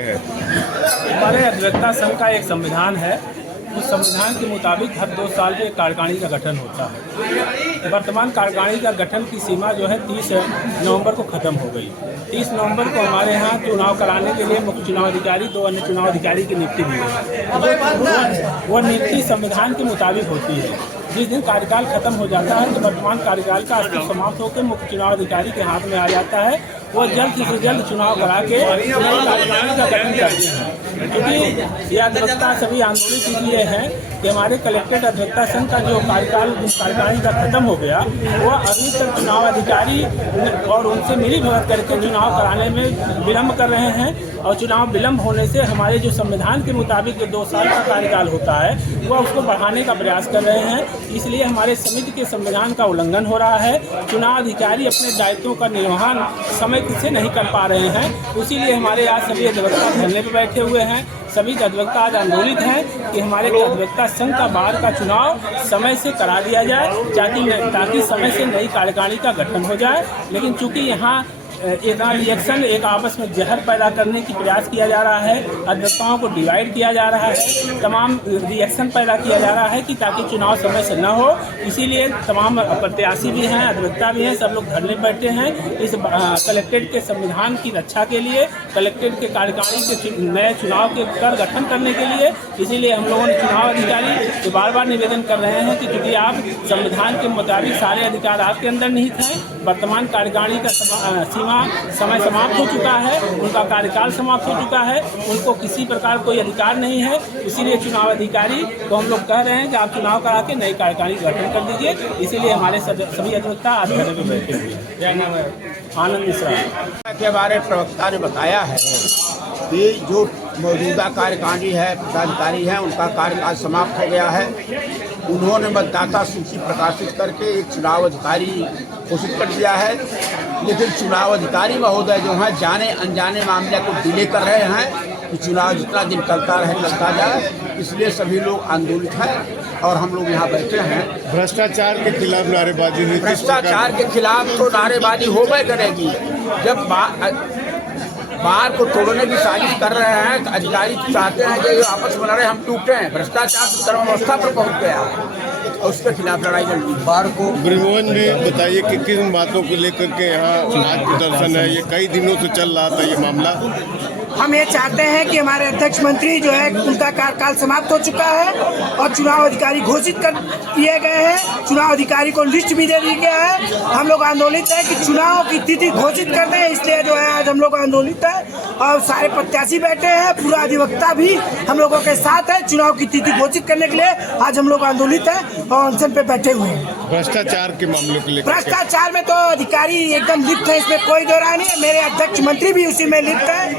है। हमारे अधिवक्ता संघ का एक संविधान है। उस संविधान के मुताबिक हर 2 साल में कार्यकारिणी का गठन होता है। वर्तमान कार्यकारिणी का गठन की सीमा जो है 30 नवंबर को ख़त्म हो गई। 30 नवंबर को हमारे यहाँ चुनाव कराने के लिए मुख्य चुनाव अधिकारी 2 अन्य चुनाव अधिकारी की नियुक्ति हुई है। वो नियुक्ति संविधान के मुताबिक होती है। जिस दिन कार्यकाल खत्म हो जाता है तो वर्तमान कार्यकाल का अस्तित्व समाप्त होकर मुख्य चुनाव अधिकारी के हाथ में आ जाता है। वो जल्द से जल्द चुनाव करा के कार्यकारिणी का गठन करते हैं। क्योंकि यह अधिवक्ता सभी आंदोलित इसलिए है कि हमारे कलेक्टेड अधिवक्ता संघ का जो कार्यकारिणी का खत्म हो गया, वो अभी तक चुनाव अधिकारी और उनसे मिली भगत करके चुनाव कराने में विलम्ब कर रहे हैं। और चुनाव विलम्ब होने से हमारे जो संविधान के मुताबिक जो 2 साल का कार्यकाल होता है वह उसको बढ़ाने का प्रयास कर रहे हैं। इसलिए हमारे समिति के संविधान का उल्लंघन हो रहा है। चुनाव अधिकारी अपने दायित्वों का निर्वहन समय से नहीं कर पा रहे हैं। इसीलिए हमारे आज सभी अधिवक्ता धरने पर बैठे हुए हैं। सभी अधिवक्ता आज आंदोलित हैं कि हमारे अधिवक्ता संघ का बार का चुनाव समय से करा दिया जाए ताकि समय से नई कार्यकारिणी का गठन हो जाए। लेकिन चूंकि यहाँ एक रिएक्शन एक आपस में जहर पैदा करने की प्रयास किया जा रहा है, अधिवक्ताओं को डिवाइड किया जा रहा है, तमाम रिएक्शन पैदा किया जा रहा है कि ताकि चुनाव समय से न हो। इसीलिए तमाम प्रत्याशी भी हैं, अधिवक्ता भी हैं, सब लोग धरने बैठे हैं इस कलेक्टेड के संविधान की रक्षा के लिए, कलेक्टेड के कार्यकारिणी के नए चुनाव के कर गठन करने के लिए। इसीलिए हम लोगों ने चुनाव अधिकारी से बार निवेदन कर रहे हैं कि क्योंकि आप संविधान के मुताबिक सारे अधिकार आपके अंदर निहित हैं। वर्तमान कार्यकारिणी का समय समाप्त हो चुका है, उनका कार्यकाल समाप्त हो चुका है, उनको किसी प्रकार कोई अधिकार नहीं है। इसीलिए चुनाव अधिकारी को हम लोग कह रहे हैं कि आप चुनाव करा के नई कार्यकारिणी गठन कर दीजिए। इसीलिए हमारे सभी अधिवक्ता आज धरने पर बैठे हुए हैं। क्या नाम है? आनंद मिश्रा के हमारे प्रवक्ता ने बताया है कि जो मौजूदा कार्यकारिणी है, पदाधिकारी हैं, उनका कार्यकाल समाप्त हो गया है। उन्होंने मतदाता सूची प्रकाशित करके एक चुनाव अधिकारी घोषित कर दिया है। लेकिन चुनाव अधिकारी महोदय जो हैं जाने अनजाने मामले को डिले कर रहे हैं कि चुनाव जितना दिन चलता जाए। इसलिए सभी लोग आंदोलित हैं और हम लोग यहाँ बैठे हैं। भ्रष्टाचार के खिलाफ नारेबाजी हुई। भ्रष्टाचार के खिलाफ तो नारेबाजी होबे करेगी। जब बार को तोड़ने की साजिश कर रहे हैं तो अधिकारी चाहते हैं कि आपस में लड़े, हम टूटे हैं। भ्रष्टाचार तो धर्म व्यवस्था पर पहुँच गया है और उसके खिलाफ लड़ाई लड़नी। बार को ब्रिमोहन भी बताइए कि किन बातों को लेकर के यहाँ आज प्रदर्शन है? ये कई दिनों से चल रहा था ये मामला। हम ये चाहते हैं कि हमारे अध्यक्ष मंत्री जो है उनका कार्यकाल समाप्त हो चुका है और चुनाव अधिकारी घोषित कर दिए गए हैं। चुनाव अधिकारी को लिस्ट भी दे दी गया है। हम लोग आंदोलित है कि चुनाव की तिथि घोषित कर दें, इसलिए जो है आज हम लोग आंदोलित है और सारे प्रत्याशी बैठे हैं, पूरा अधिवक्ता भी हम लोगों के साथ है। चुनाव की तिथि घोषित करने के लिए आज हम लोग आंदोलित है और अनशन पे बैठे हुए हैं। भ्रष्टाचार के मामलों के लिए भ्रष्टाचार में तो अधिकारी एकदम लिप्त है, इसमें कोई दो राय नहीं है। मेरे अध्यक्ष मंत्री भी उसी में लिप्त है,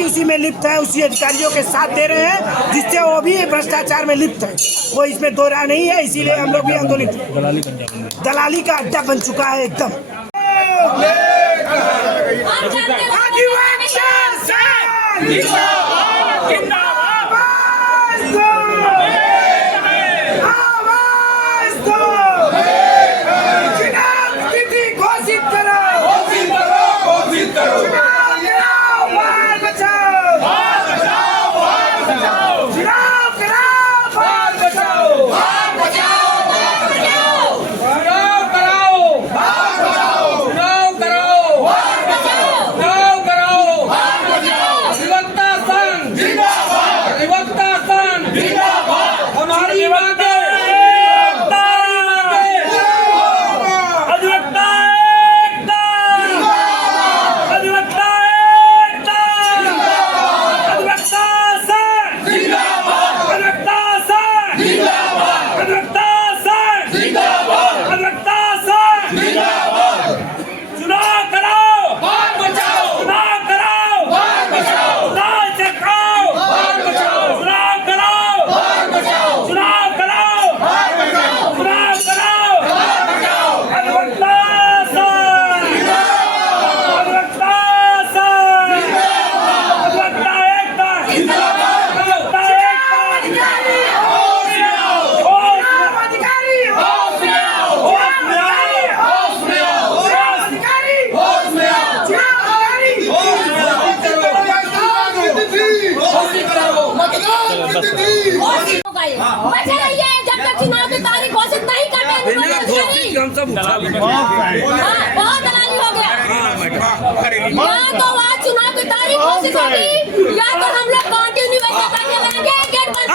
उसी में लिप्त है, उसी अधिकारियों के साथ दे रहे हैं जिससे वो भी भ्रष्टाचार में लिप्त है। वो इसमें दो राय नहीं है। इसीलिए हम लोग भी आंदोलित हैं। दलाली का अड्डा बन चुका है एकदम। जिंदाबाद दलाली में बहुत दलाली हो गया। या तो आज चुनाव की तारीख घोषित होगी या तो हम लोग कंटिन्यू वैसे बैठे रहेंगे। गेट बंद।